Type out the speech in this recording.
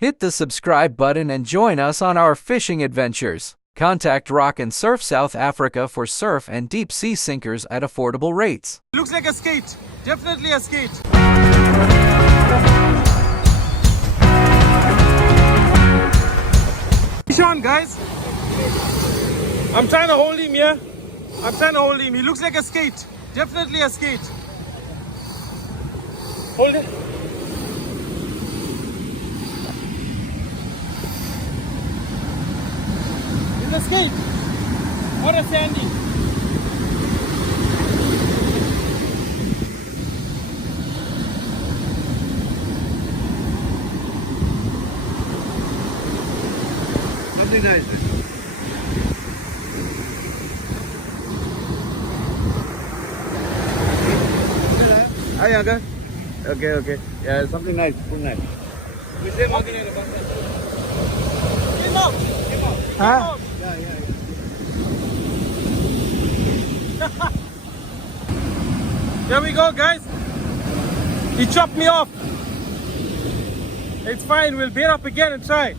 Hit the subscribe button and join us on our fishing adventures. Contact Rock and Surf South Africa for surf and deep sea sinkers at affordable rates. Looks like a skate. Definitely a skate. Fish on, guys. I'm trying to hold him here. He looks like a skate. Definitely a skate. Hold it. It's a skate. What a sandy. Something nice. Hi, Aga. Okay. Yeah, something nice. Good night. We say walking in the basket. Came out. Huh? Yeah. There we go, guys. He chopped me off. It's fine. We'll beat up again and try.